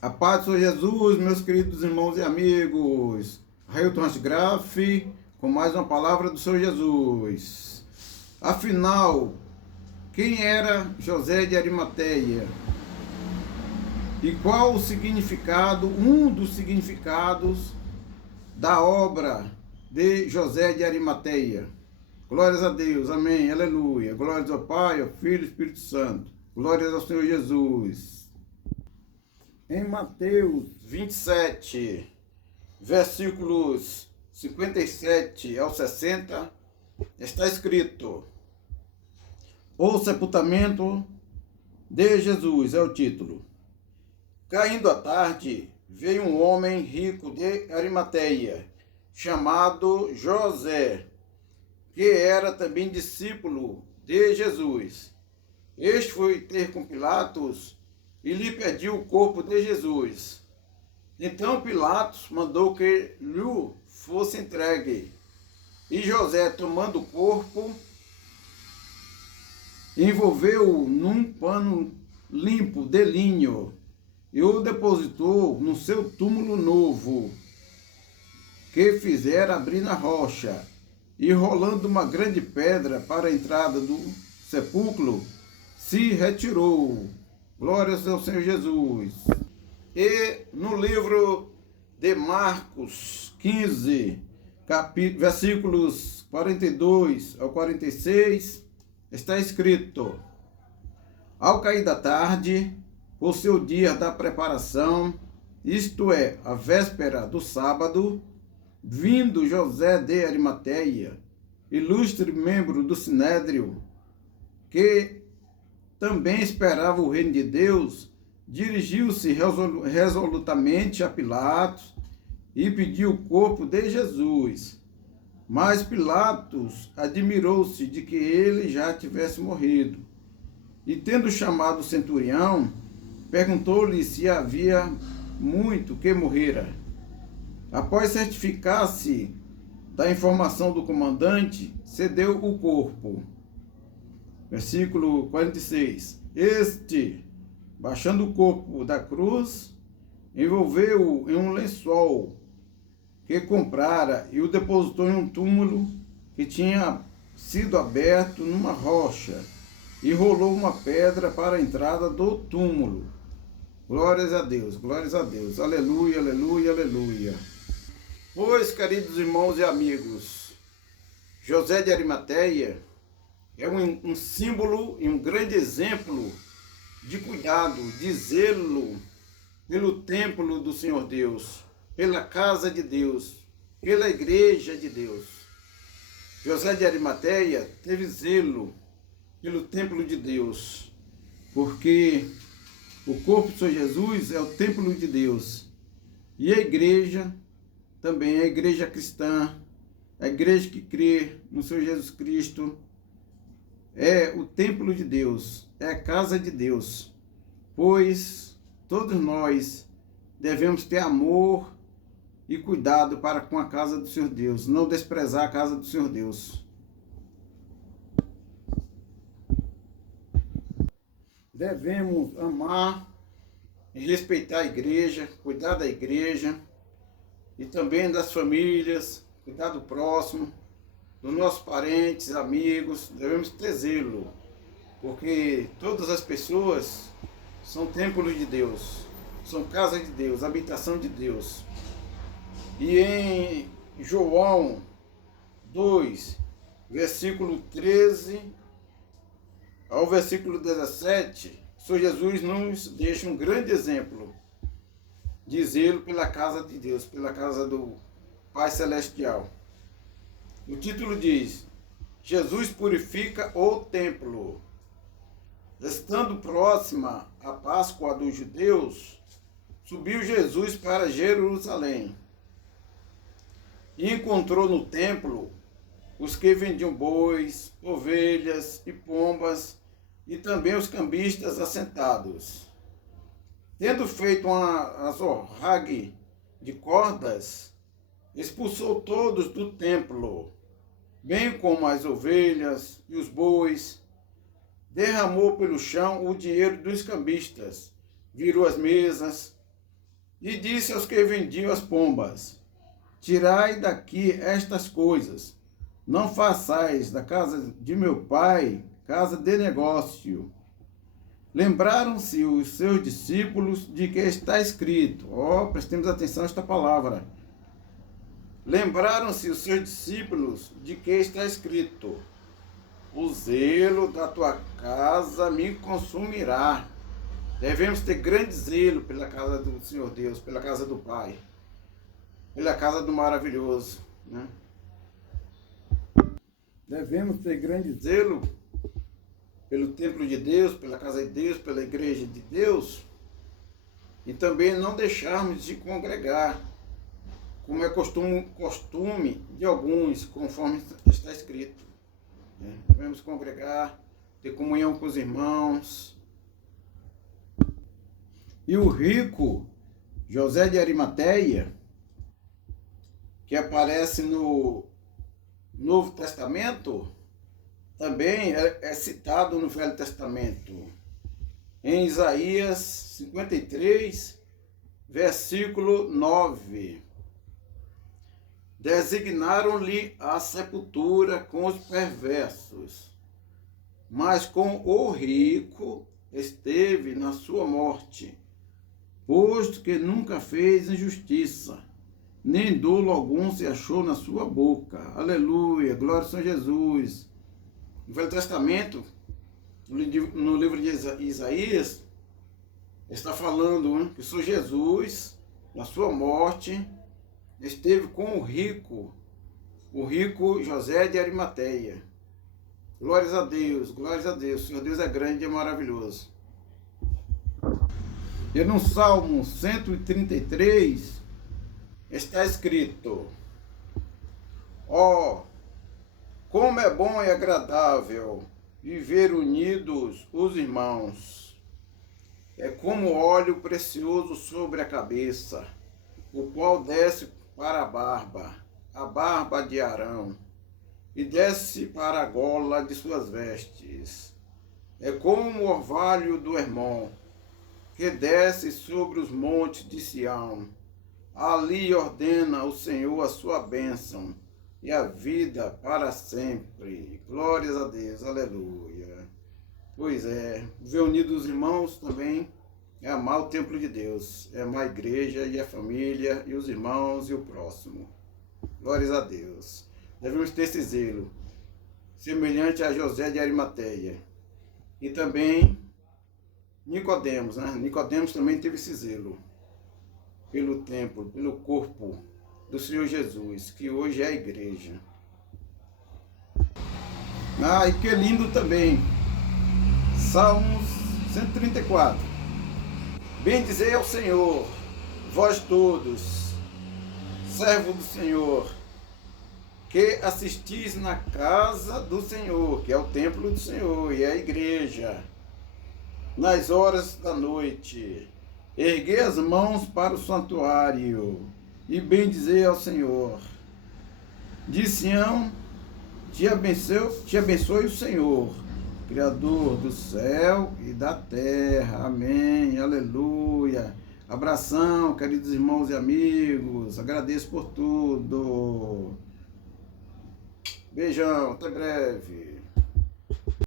A paz do Senhor Jesus, meus queridos irmãos e amigos. Railton Rasgraf, com mais uma palavra do Senhor Jesus. Afinal, quem era José de Arimateia? E qual o significado, um dos significados da obra de José de Arimateia? Glórias a Deus, amém, aleluia. Glórias ao Pai, ao Filho e ao Espírito Santo. Glórias ao Senhor Jesus. Em Mateus 27, versículos 57 ao 60, está escrito: O sepultamento de Jesus, é o título. Caindo a tarde, veio um homem rico de Arimateia, chamado José, que era também discípulo de Jesus. Este foi ter com Pilatos e lhe pediu o corpo de Jesus. Então Pilatos mandou que lhe fosse entregue. E José, tomando o corpo, envolveu-o num pano limpo de linho e o depositou no seu túmulo novo, que fizera abrir na rocha, e rolando uma grande pedra para a entrada do sepulcro, se retirou. Glórias ao Senhor Jesus. E no livro de Marcos 15, versículos 42 ao 46, está escrito: Ao cair da tarde, o seu dia da preparação, isto é, a véspera do sábado, vindo José de Arimateia, ilustre membro do Sinédrio, que também esperava o reino de Deus, dirigiu-se resolutamente a Pilatos e pediu o corpo de Jesus. Mas Pilatos admirou-se de que ele já tivesse morrido. E tendo chamado o centurião, perguntou-lhe se havia muito que morrera. Após certificar-se da informação do comandante, cedeu o corpo. Versículo 46. Este, baixando o corpo da cruz, envolveu-o em um lençol que comprara e o depositou em um túmulo que tinha sido aberto numa rocha, e rolou uma pedra para a entrada do túmulo. Glórias a Deus, aleluia, aleluia, aleluia. Pois, queridos irmãos e amigos, José de Arimateia é um símbolo e um grande exemplo de cuidado, de zelo pelo templo do Senhor Deus, pela casa de Deus, pela igreja de Deus. José de Arimateia teve zelo pelo templo de Deus, porque o corpo do Senhor Jesus é o templo de Deus. E a igreja também, a igreja cristã, a igreja que crê no Senhor Jesus Cristo, é o templo de Deus, é a casa de Deus, pois todos nós devemos ter amor e cuidado para com a casa do Senhor Deus, não desprezar a casa do Senhor Deus. Devemos amar e respeitar a igreja, cuidar da igreja e também das famílias, cuidar do próximo, dos nossos parentes, amigos. Devemos ter zelo, porque todas as pessoas são templos de Deus, são casa de Deus, habitação de Deus. E em João 2, versículo 13 ao versículo 17, o Senhor Jesus nos deixa um grande exemplo de zelo pela casa de Deus, pela casa do Pai Celestial. O título diz: Jesus purifica o templo. Estando próxima a Páscoa dos judeus, subiu Jesus para Jerusalém e encontrou no templo os que vendiam bois, ovelhas e pombas, e também os cambistas assentados. Tendo feito uma azorrague de cordas, expulsou todos do templo, bem como as ovelhas e os bois, derramou pelo chão o dinheiro dos cambistas, virou as mesas E disse aos que vendiam as pombas: Tirai daqui estas coisas, não façais da casa de meu pai casa de negócio. Lembraram-se os seus discípulos de que está escrito. Prestemos atenção a esta palavra. Lembraram-se os seus discípulos de que está escrito: O zelo da tua casa me consumirá. Devemos ter grande zelo pela casa do Senhor Deus, pela casa do Pai, pela casa do maravilhoso, né? Devemos ter grande zelo pelo templo de Deus, pela casa de Deus, pela igreja de Deus, e também não deixarmos de congregar, como é costume de alguns, conforme está escrito. Devemos congregar, ter comunhão com os irmãos. E o rico José de Arimateia, que aparece no Novo Testamento, também é citado no Velho Testamento, em Isaías 53, versículo 9. Designaram-lhe a sepultura com os perversos, mas com o rico esteve na sua morte, posto que nunca fez injustiça, nem dolo algum se achou na sua boca. Aleluia, glória a São Jesus. No Velho Testamento, no livro de Isaías, está falando que São Jesus, na sua morte, esteve com o rico José de Arimateia. Glórias a Deus, glórias a Deus. O Senhor Deus é grande e é maravilhoso. E no Salmo 133 está escrito: como é bom e agradável viver unidos os irmãos. É como óleo precioso sobre a cabeça, o qual desce para a barba de Arão, e desce para a gola de suas vestes. É como o orvalho do Hermon, que desce sobre os montes de Sião. Ali ordena o Senhor a sua bênção e a vida para sempre. Glórias a Deus, aleluia. Pois é, viver unido os irmãos também é amar o templo de Deus, é amar a igreja e a família e os irmãos e o próximo. Glórias a Deus. Devemos ter esse zelo, semelhante a José de Arimateia. E também Nicodemos, né? Nicodemos também teve esse zelo pelo templo, pelo corpo do Senhor Jesus, que hoje é a igreja. E que lindo também, Salmos 134. Bendizei ao Senhor, vós todos, servos do Senhor, que assistis na casa do Senhor, que é o templo do Senhor e é a igreja, nas horas da noite. Erguei as mãos para o santuário e bendizei ao Senhor. De Sião te abençoe o Senhor, Criador do céu e da terra. Amém, aleluia. Abração, queridos irmãos e amigos. Agradeço por tudo. Beijão, até breve.